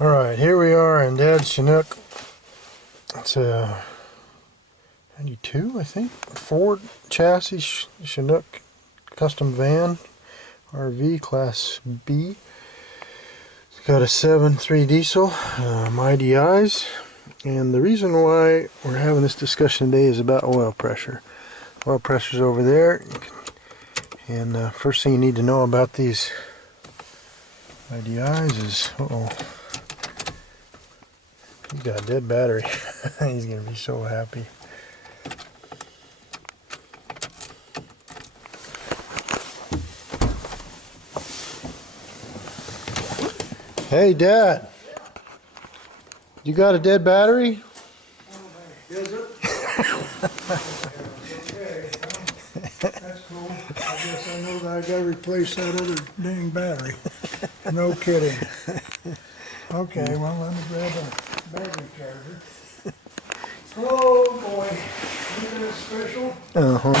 Alright, here we are in Dad's Chinook. It's a 92, I think, Ford chassis Chinook custom van, RV Class B. It's got a 7.3 diesel, IDIs, and the reason why we're having this discussion today is about oil pressure. Oil pressure's over there, and first thing you need to know about these IDIs is, he's got a dead battery. He's going to be so happy. Hey, Dad. You got a dead battery? Is it? Okay, that's cool. I guess I know that I gotta replace that other dang battery. No kidding. Okay, well, let me grab a battery charger. Oh boy, isn't that special? Uh-huh.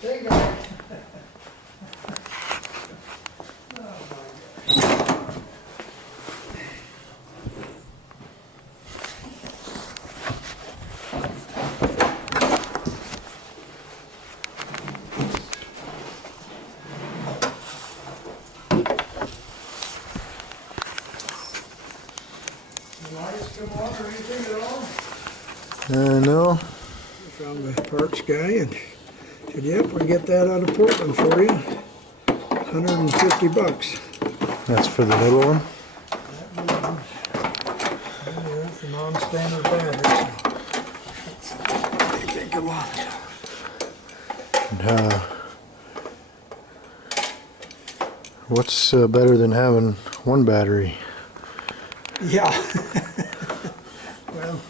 Take it. Lights come on or anything at all? No. Found the parts guy and said, yep, we get that out of Portland for you. $150. That's for the little one? That's a non-standard battery. So take a look. And, what's better than having one battery? Yeah. Well,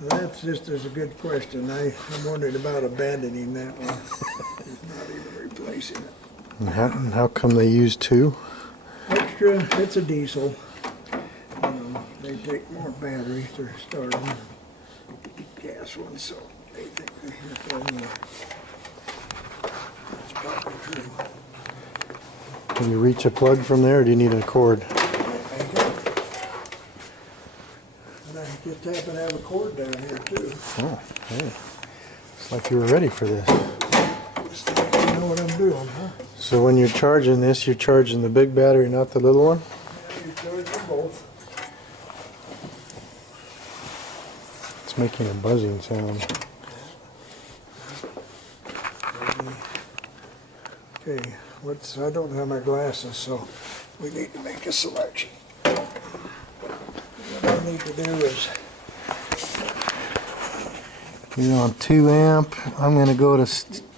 that's just as a good question. I'm wondering about abandoning that one. Not even replacing it. And how come they use two? Extra, it's a diesel. You know, they take more batteries to start them than gas ones, so they think they have to have more. That's probably true. Can you reach a plug from there, or do you need a cord? And I just happen to have a cord down here too. Oh, hey. It's like you were ready for this. Just to let you know what I'm doing, huh? So when you're charging this, you're charging the big battery, not the little one? Yeah, you charge them both. It's making a buzzing sound. Okay, I don't have my glasses, so we need to make a selection. What I need to do is, You're on 2 amp. I'm going to go to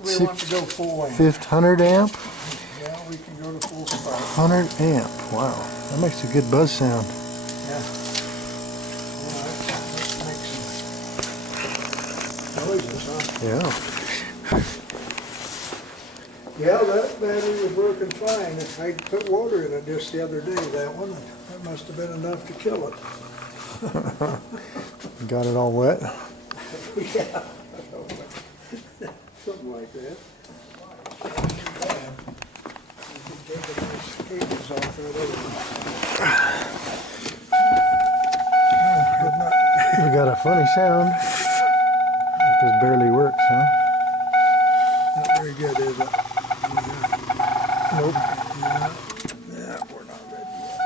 we want to go full amp. 500 amp. Yeah, we can go to full spot. 100 amp. Wow, that makes a good buzz sound. Yeah. Let's make some noises, huh? Yeah. Yeah, that battery was working fine. I put water in it just the other day, that one. That must have been enough to kill it. Got it all wet. Yeah. Something like that. Taking those cables off that other one. Oh, We got a funny sound. It just barely works, huh? not very good, is it? Nope. Yeah, we're not ready yet.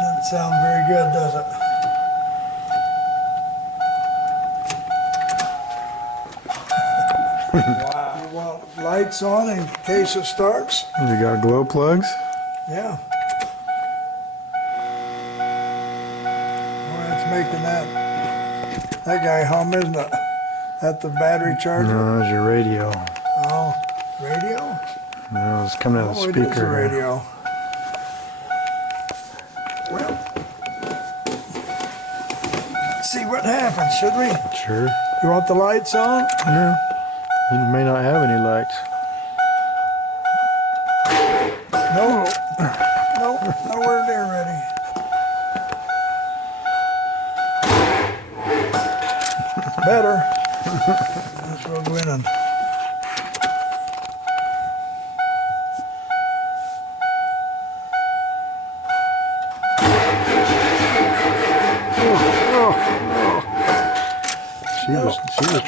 Doesn't sound very good, does it? Wow. You want lights on in case it starts? We got glow plugs. Yeah. Well, that's making that guy hum, isn't it? That the battery charger? No, that's your radio. Oh, radio? No, it's coming out of the Oh, it speaker. is a radio. Well, let's see what happens, should we? Sure. You want the lights on? Yeah. You may not have any lights. No. Nope, nowhere near ready. Better. Let's go in and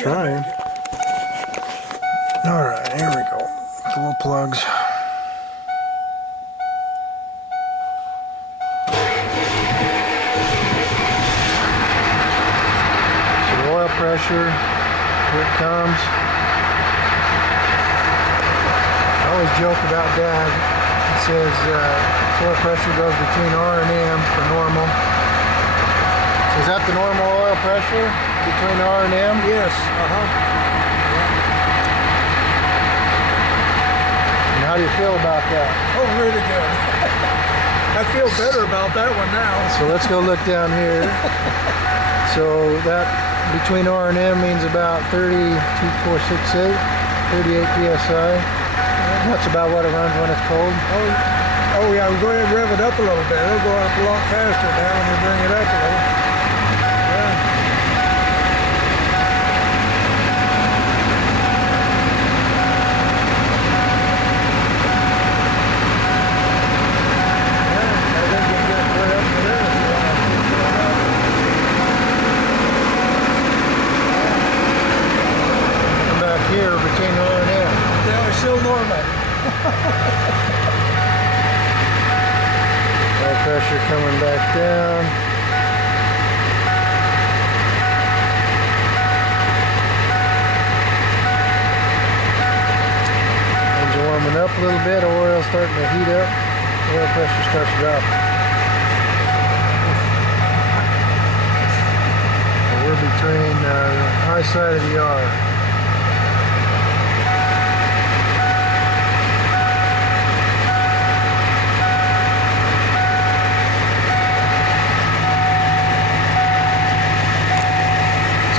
trying. All right, here we go. Full plugs. So the oil pressure, here it comes. I always joke about Dad. It says oil pressure goes between R and M for normal. Is that the normal oil pressure between R and M? Yes. And how do you feel about that? Oh, really good. I feel better about that one now. So let's go look down here. So that between R and M means about 32,468, 38 psi. That's about what it runs when it's cold. Oh yeah, we're going to rev it up a little bit. It'll go up a lot faster now when you bring it up a little. Here between R and M. Yeah, it's still normal. Oil pressure coming back down. Engine warming up a little bit, oil starting to heat up, oil pressure starts dropping. We're between the high side of the R.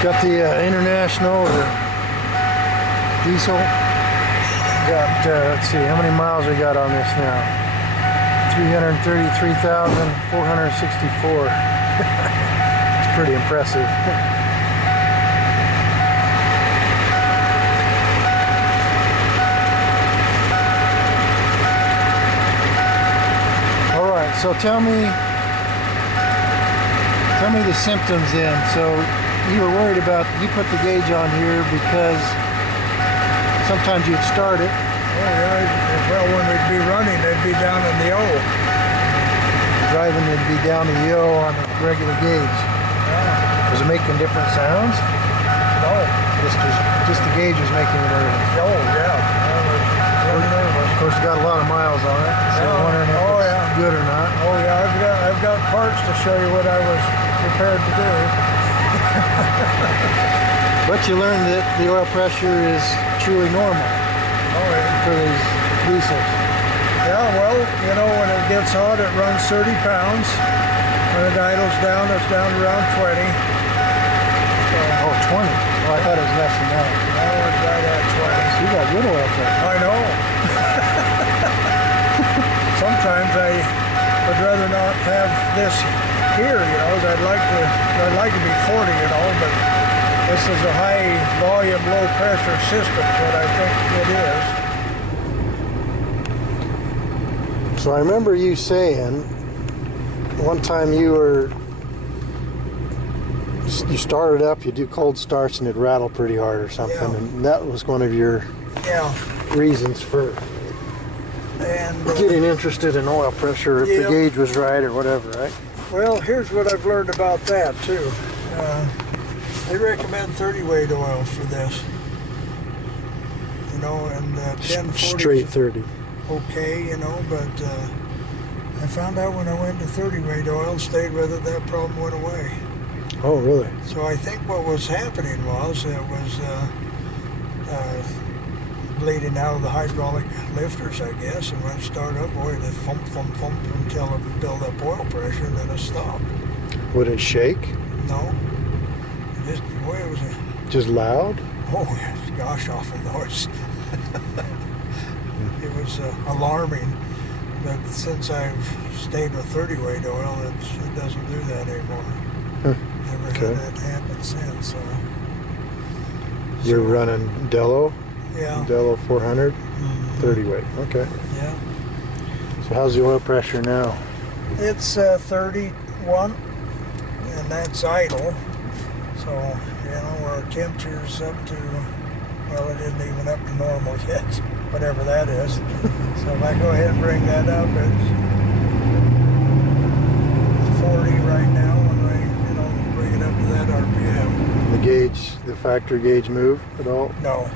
Got the international diesel. Got, let's see, how many miles we got on this now? 333,464. It's pretty impressive. All right, so tell me the symptoms then. So you were worried about, you put the gauge on here because sometimes you'd start it. Oh yeah, well when we'd be running, they'd be down in the O. Driving, it'd be down to the O on the regular gauge. Yeah. Was it making different sounds? No. Just the gauge was making it nervous. Oh yeah. Really nervous. Of course, it's got a lot of miles on it, so I'm wondering if it's good or not. Oh yeah, I've got parts to show you what I was prepared to do. But you learned that the oil pressure is truly normal for these diesels. Yeah, well, you know, when it gets hot, it runs 30 pounds. When it idles down, it's down to around 20. So, oh, 20? Oh, I thought it was less than that. No, it's right at 20. So you got good oil pressure. I know. Sometimes I would rather not have this here, you know. I'd like to be 40, you know, but this is a high volume, low pressure system, what I think it is. So I remember you saying one time you started up, you do cold starts and it'd rattle pretty hard or something, yeah. And that was one of your reasons for getting interested in oil pressure, if the gauge was right or whatever, right? Well, here's what I've learned about that too. They recommend 30 weight oil for this. You know, and 1040 straight 30. Okay, you know, but I found out when I went to 30 weight oil and stayed with it, that problem went away. Oh, really? So I think what was happening was it was bleeding out of the hydraulic lifters, I guess, and when it started up, boy, they thump, thump, thump until it built up oil pressure, and then it stopped. Would it shake? No. Just, boy, it was just loud? Oh, gosh, awful noise. It was alarming, but since I've stayed with 30 weight oil, it doesn't do that anymore. Never had that happen since. So. You're running Dello? Yeah. Dello 400? 30 weight, okay. Yeah. So how's the oil pressure now? It's 31, and that's idle. So, you know, our temperature's up to, well, it isn't even up to normal yet, whatever that is. So if I go ahead and bring that up, it's 40 right now when I, you know, bring it up to that RPM. The gauge, the factory gauge move at all? No.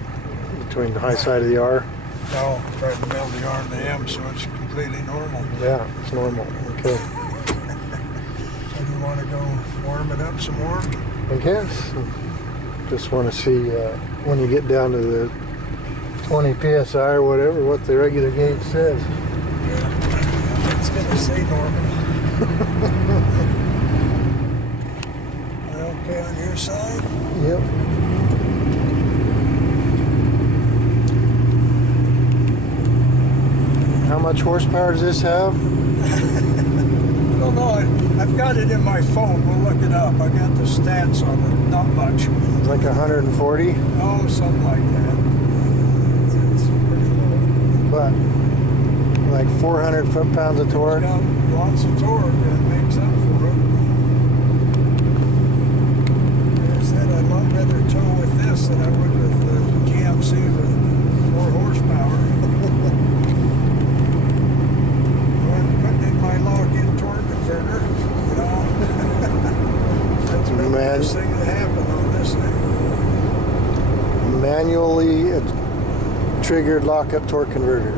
Between the high side of the R? No, right in the middle of the R and the M, so it's completely normal. Yeah, it's normal. Okay. So do you want to go warm it up some more? I guess. Just want to see when you get down to the 20 psi or whatever, what the regular gauge says. Yeah, it's going to say normal. Okay on your side? Yep. How much horsepower does this have? I don't know. I've got it in my phone. We'll look it up. I got the stats on it. Not much. It's like 140? Oh, something like that. It's pretty low. But like 400 foot-pounds of torque? It's got lots of torque that makes up for it. Like I said, I'd lot rather tow with this than I would with the GMC with more horsepower. Lock-in torque converter, you know. That's been the best thing that happened on this thing. Manually triggered lock-up torque converter.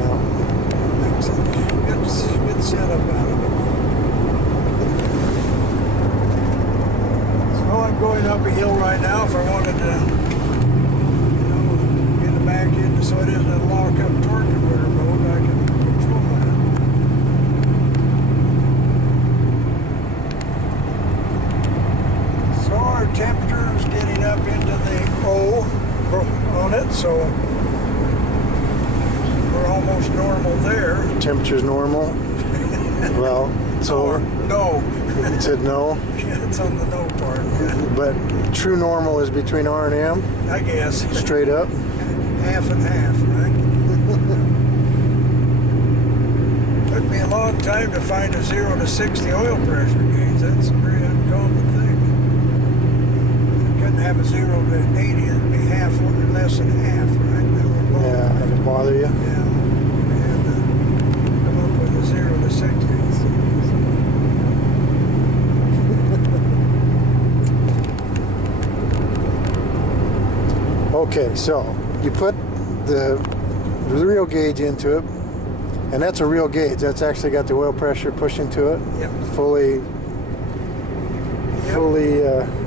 Yeah. Makes a good setup out of it. So I'm going up a hill right now. If I wanted to, you know, get it back in so it isn't a lock-up torque converter mode, I can control that. Our temperature is getting up into the O on it, so we're almost normal there. Temperature's normal? Well, so... No. It said no? Yeah, it's on the no part. Yeah. But true normal is between R and M? I guess. Straight up? Half and half, right? Took me a long time to find a 0 to 60 oil pressure gauge. That's a very uncommon thing. Have a 0 to 80, it'd be half or less than half, right? That would bother Yeah, that would bother you? Yeah. And come up with a 0 to 60. Okay, so you put the real gauge into it, and that's a real gauge. That's actually got the oil pressure pushing to it. Yep. Fully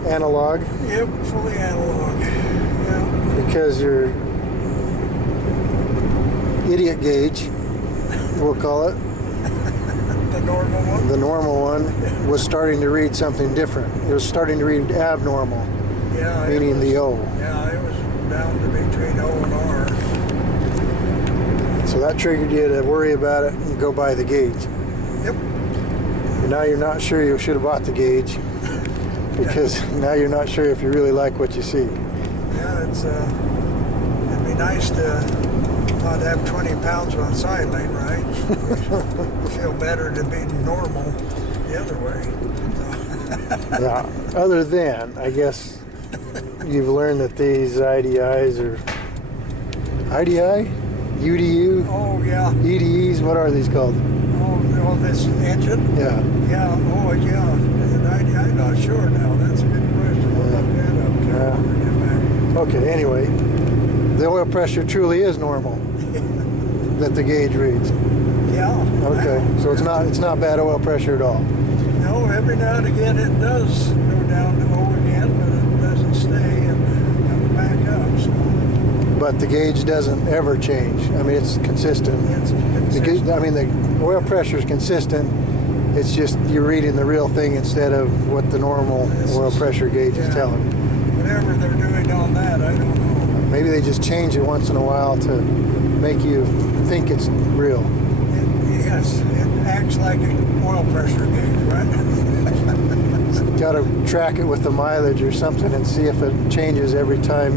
analog. Yep, fully analog. Yeah. Because your idiot gauge, we'll call it, The normal one? the normal one, was starting to read something different. It was starting to read abnormal, Yeah. meaning the O. Yeah, it was down to between O and R. So that triggered you to worry about it and go buy the gauge. Yep. And now you're not sure you should have bought the gauge. Because now you're not sure if you really like what you see. Yeah, it's it'd be nice to not have 20 pounds on side lane, right? Feel better to be normal the other way. Yeah. Other than, I guess, you've learned that these IDIs are IDI, UDU, Oh yeah. EDEs. What are these called? Oh, this engine? Yeah. Yeah. Oh yeah. I'm not sure now. That's a good question. We'll look that up. Yeah. When we get back. Okay. Anyway, the oil pressure truly is normal. That the gauge reads. Yeah. Okay. So it's not bad oil pressure at all. No, every now and again it does go down to O again, but it doesn't stay and come back up. So But the gauge doesn't ever change. I mean, it's consistent. it's consistent. The oil pressure is consistent. It's just you're reading the real thing instead of what the normal oil pressure gauge is telling you. Whatever they're doing on that, I don't know. Maybe they just change it once in a while to make you think it's real. Yes, it acts like an oil pressure gauge, right? Got to track it with the mileage or something and see if it changes every time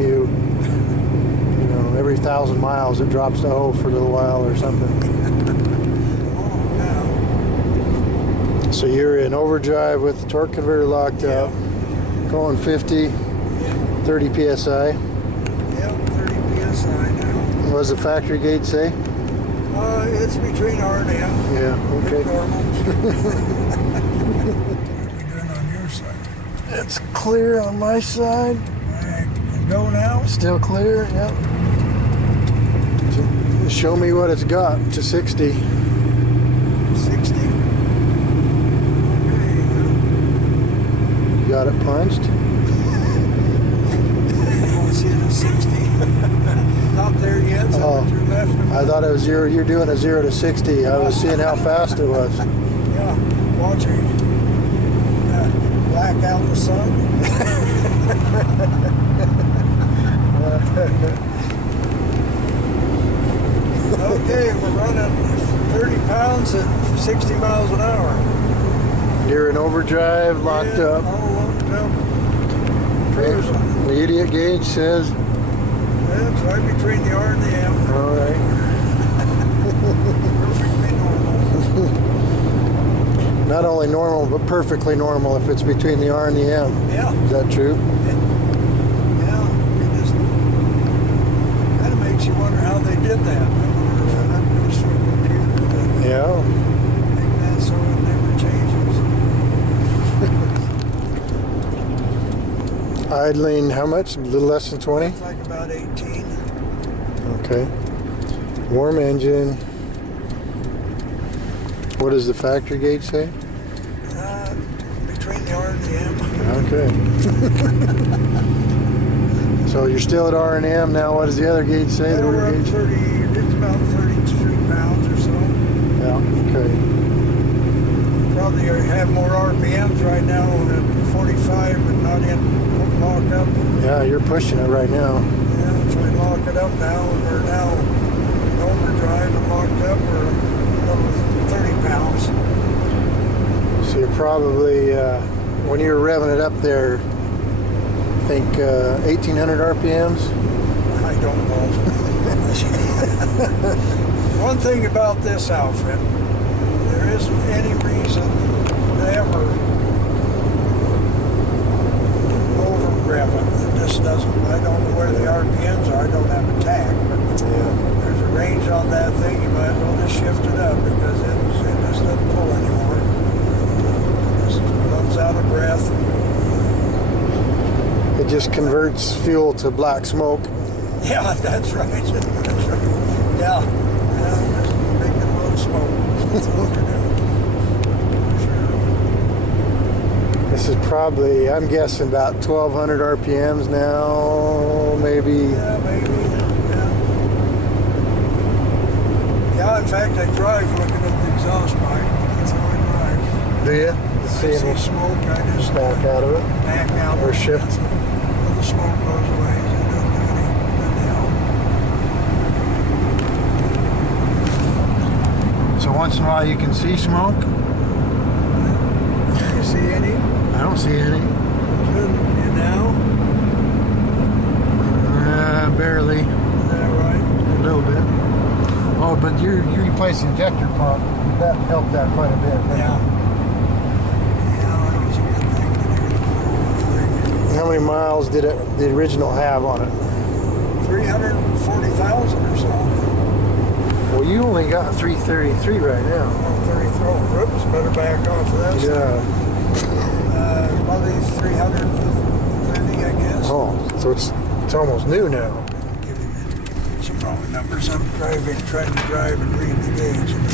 every 1,000 miles it drops to O for a little while or something. Oh, So you're in overdrive with the torque converter locked no. up. Going 50, Yeah, 30 psi. yeah, 30 psi now. What does the factory gauge say? It's between R and M. Yeah, okay. It's normal. What are we doing on your side? It's clear on my side. Alright, and go now? Still clear, yep. Show me what it's got to 60. 60. Okay, Got it punched. you want to see it at 60? Not there yet, so Oh. you're left. I thought it was 0. You're doing a 0 to 60. I was seeing how fast it was. Yeah, watching black out the sun. Okay, we're running 30 pounds at 60 miles an hour. You're in overdrive, locked Yeah, up. all locked up. Cruising. The idiot gauge says, Yeah, it's right between the R and the M. all right. Perfectly normal. Not only normal, but perfectly normal if it's between the R and the M. Yeah, Is that true? yeah. It just kind of makes you wonder how they did that. I wonder if that goes through a computer to Yeah. make that so it never changes. Idling, how much? A little less than 20? It's like about 18. Okay. Warm engine. What does the factory gauge say? Between the R and the M. Okay. So you're still at R and M now. What does the other gauge say? Yeah, The we're rear up gauge? 30, it's about 33 pounds or so. Yeah. Okay. Probably have more RPMs right now at 45, but not in locked up. Yeah, you're pushing it right now. Yeah, so we lock it up now, and we're now in overdrive and locked up. We're another 30 pounds. So you're probably, when you were revving it up there, I think 1,800 RPMs? I don't know. One thing about this outfit, there isn't any reason to ever over-rev it. It just doesn't. I don't know where the RPMs are. I don't have a tag, but there's a range on that thing. You might as well just shift it up because it just doesn't pull anymore. It just runs out of breath. It just converts fuel to black smoke. Yeah, that's right. That's right. Yeah, just making a little smoke. That's all we're doing. This is probably, I'm guessing, about 1,200 RPMs now, maybe. Yeah, maybe. Yeah. Yeah, in fact, I drive looking at the exhaust pipe. That's how I drive. Do you? I see See smoke, I just back out of it. back out. Or shift. When the smoke goes away, it doesn't do any help. So once in a while you can see smoke? You see any? I don't see any. You now? Barely. Is that right? A little bit. Oh, but you replaced the injector pump. That helped that quite a bit. Yeah. Yeah, that was a good thing to do. How many miles did the original have on it? 340,000 or so. Well, you only got 333 right now. 33. Whoops, better back off of that. Yeah. Probably 330, I guess. Oh, so it's almost new now. Give you some wrong numbers. I'm trying to drive and read the gauge. And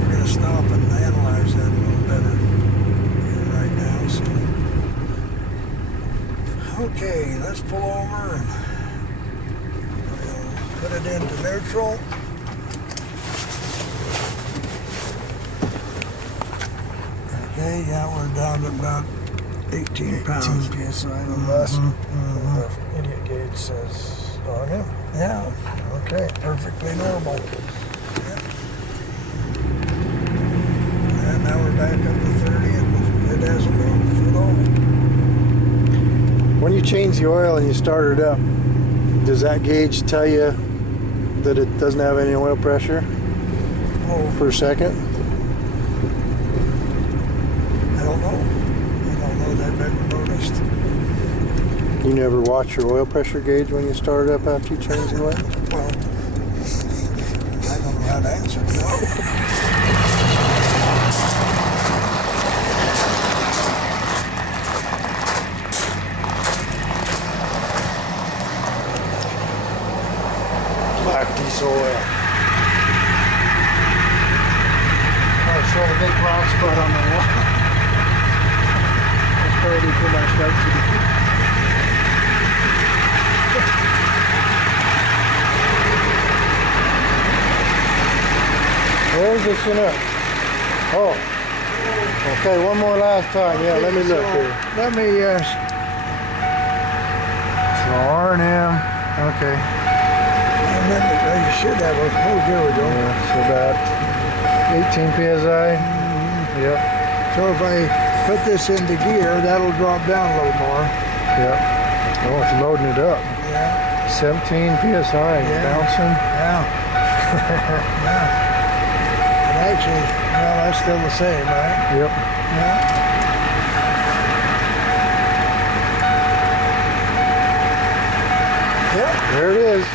we're going to stop and analyze that a little better right now. So, okay, let's pull over and we'll put it into neutral. Okay, yeah, we're down to about 18 pounds. 18 psi or less. The idiot gauge says on him. Yeah, Okay. perfectly normal. Yep. And now we're back up to 30 and it hasn't moved at all. When you change the oil and you start it up, does that gauge tell you that it doesn't have any oil pressure Oh, per second? I don't know. I don't know that I've ever noticed. You never watch your oil pressure gauge when you start it up after you change the oil? Well, I don't know how to answer no. Black diesel oil. I'll show a big black spot on the wall. That's probably too much light to do. There's the Chinook. Oh. Okay, one more last time. Yeah, let me look here. Let me, So R&M. Okay. and then you should have a, oh, there we go. Yeah, so about 18 psi. Yep. So if I put this into gear, that'll drop down a little more. Yep. Oh, it's loading it up. Yeah. 17 psi. Yeah. Bouncing. Yeah. Yeah. And actually, well, that's still the same, right? Yep. Yeah. Yep. There it is.